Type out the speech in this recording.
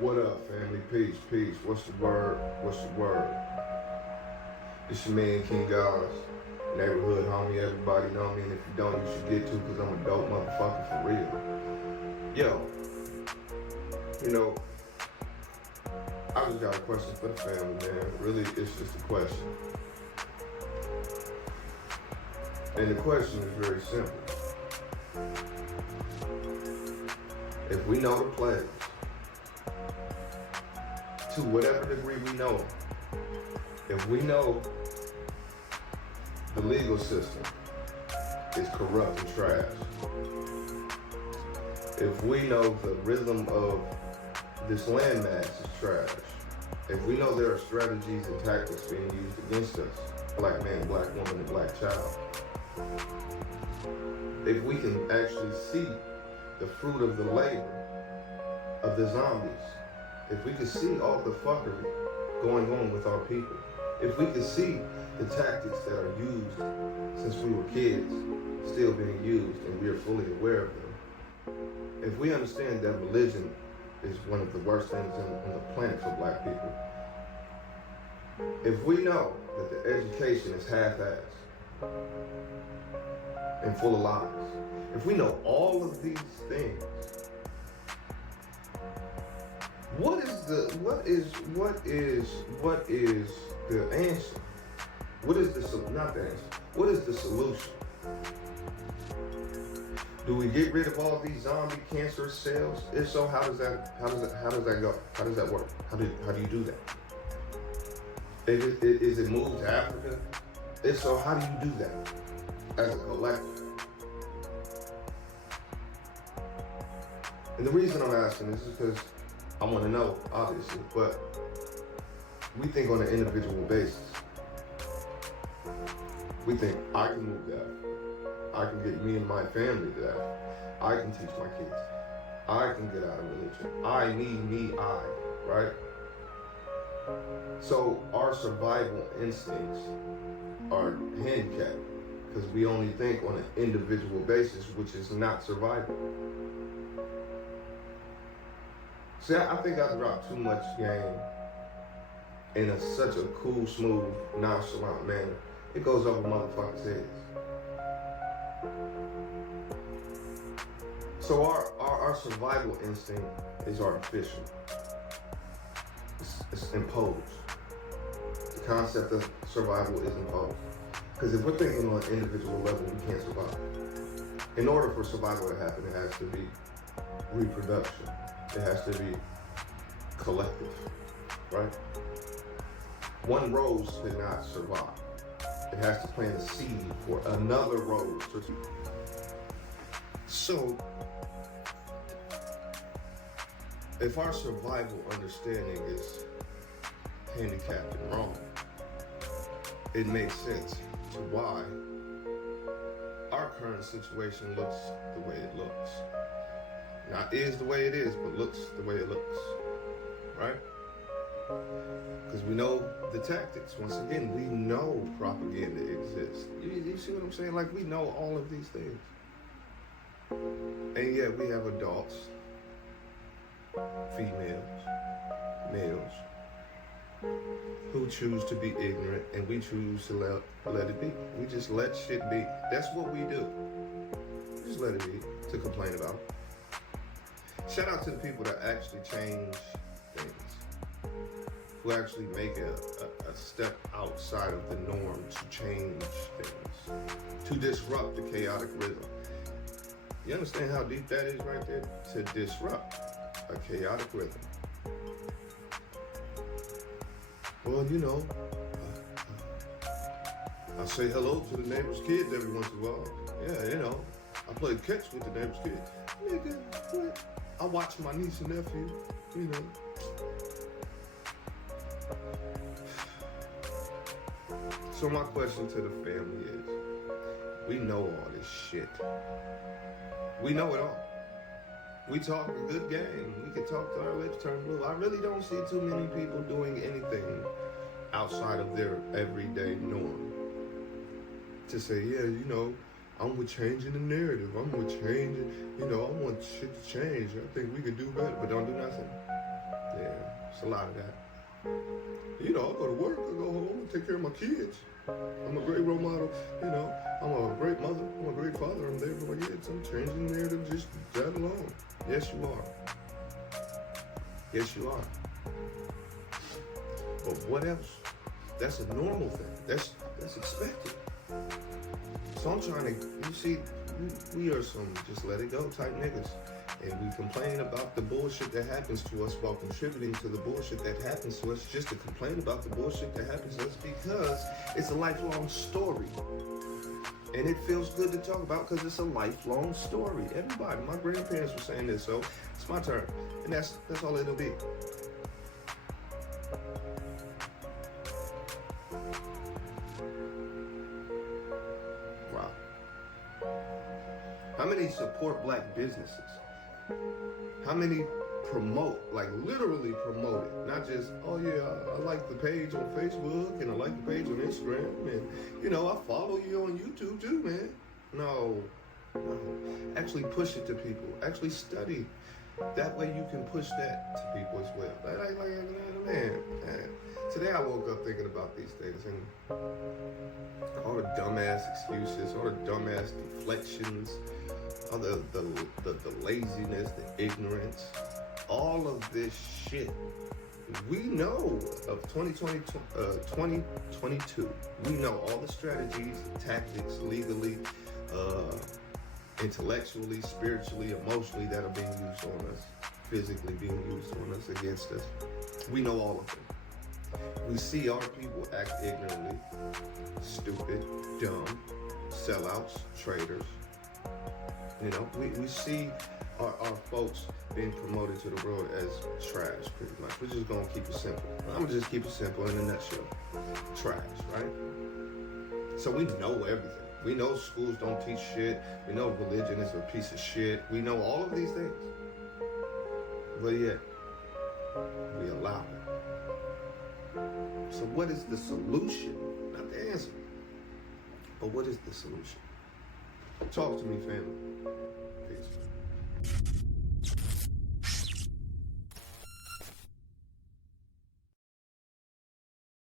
What up, family? Peace, peace. What's the word? What's the word? It's your man, King Gods. Neighborhood homie, everybody know me, and if you don't, you should get to, because I'm a dope motherfucker for real. Yo, you know, I just got a question for the family, man. Really, it's just a question. And the question is very simple. If we know the pledge, to whatever degree we know them, if we know the legal system is corrupt and trash, if we know the rhythm of this landmass is trash, if we know there are strategies and tactics being used against us, black man, black woman, and black child, if we can actually see the fruit of the labor of the zombies, if we could see all the fuckery going on with our people, if we could see the tactics that are used since we were kids still being used and we are fully aware of them, if we understand that religion is one of the worst things on the planet for black people, if we know that the education is half-assed and full of lies, if we know all of these things, what is the answer? What is not the answer? What is the solution? Do we get rid of all these zombie cancerous cells? If so, how does that go? How does that work? How do you do that? Is it moved to Africa? If so, how do you do that as a collective? And the reason I'm asking this is because I want to know, obviously, but we think on an individual basis. We think I can move that. I can get me and my family to that. I can teach my kids. I can get out of religion. I, me, I, right? So our survival instincts are handicapped because we only think on an individual basis, which is not survival. See, I think I dropped too much game in such a cool, smooth, nonchalant manner. It goes over motherfuckers' heads. So our survival instinct is artificial. It's imposed. The concept of survival is imposed. Because if we're thinking on an individual level, we can't survive. In order for survival to happen, it has to be reproduction. It has to be collective, right? One rose cannot survive. It has to plant a seed for another rose to survive. So, if our survival understanding is handicapped and wrong, it makes sense to why our current situation looks the way it looks. Not is the way it is, but looks the way it looks, right? Because we know the tactics. Once again, we know propaganda exists. You see what I'm saying? Like, we know all of these things. And yet we have adults, females, males, who choose to be ignorant, and we choose to let it be. We just let shit be. That's what we do. Just let it be, to complain about it. Shout out to the people that actually change things, who actually make a step outside of the norm to change things, to disrupt the chaotic rhythm. You understand how deep that is right there? To disrupt a chaotic rhythm. Well, you know, I say hello to the neighbor's kids every once in a while. Yeah, you know, I play catch with the neighbor's kids. Nigga, what? I watch my niece and nephew, you know. So my question to the family is, we know all this shit. We know it all. We talk a good game. We can talk till our lips turn blue. I really don't see too many people doing anything outside of their everyday norm. To say, yeah, you know, I'm with changing the narrative. I'm with changing, you know, I want shit to change. I think we could do better, but don't do nothing. Yeah, it's a lot of that. You know, I go to work, I go home, I take care of my kids. I'm a great role model, you know. I'm a great mother, I'm a great father, I'm there for my kids. I'm changing there to just get along. Yes, you are. Yes, you are. But what else? That's a normal thing. That's expected. So I'm trying to, you see, we are some just let it go type niggas. And we complain about the bullshit that happens to us while contributing to the bullshit that happens to us just to complain about the bullshit that happens to us because it's a lifelong story. And it feels good to talk about because it's a lifelong story. Everybody, my grandparents were saying this, so it's my turn. And that's all it'll be. Wow. How many support black businesses? How many promote, like literally promote it? Not just, oh yeah, I like the page on Facebook and I like the page on Instagram and, you know, I follow you on YouTube too, man. No. Actually push it to people. Actually study. That way you can push that to people as well. Man. Today I woke up thinking about these things and all the dumbass excuses, all the dumbass deflections, all the laziness, the ignorance, all of this shit. We know of 2022. We know all the strategies, tactics, legally, intellectually, spiritually, emotionally that are being used on us, physically being used on us, against us. We know all of them. We see our people act ignorantly, stupid, dumb, sellouts, traitors. You know, we see our folks being promoted to the world as trash, pretty much. We're just gonna keep it simple. I'm gonna just keep it simple in a nutshell. Trash, right? So we know everything. We know schools don't teach shit. We know religion is a piece of shit. We know all of these things. But yet, we allow it. So what is the solution? Not the answer. But what is the solution? Talk to me, family. Peace.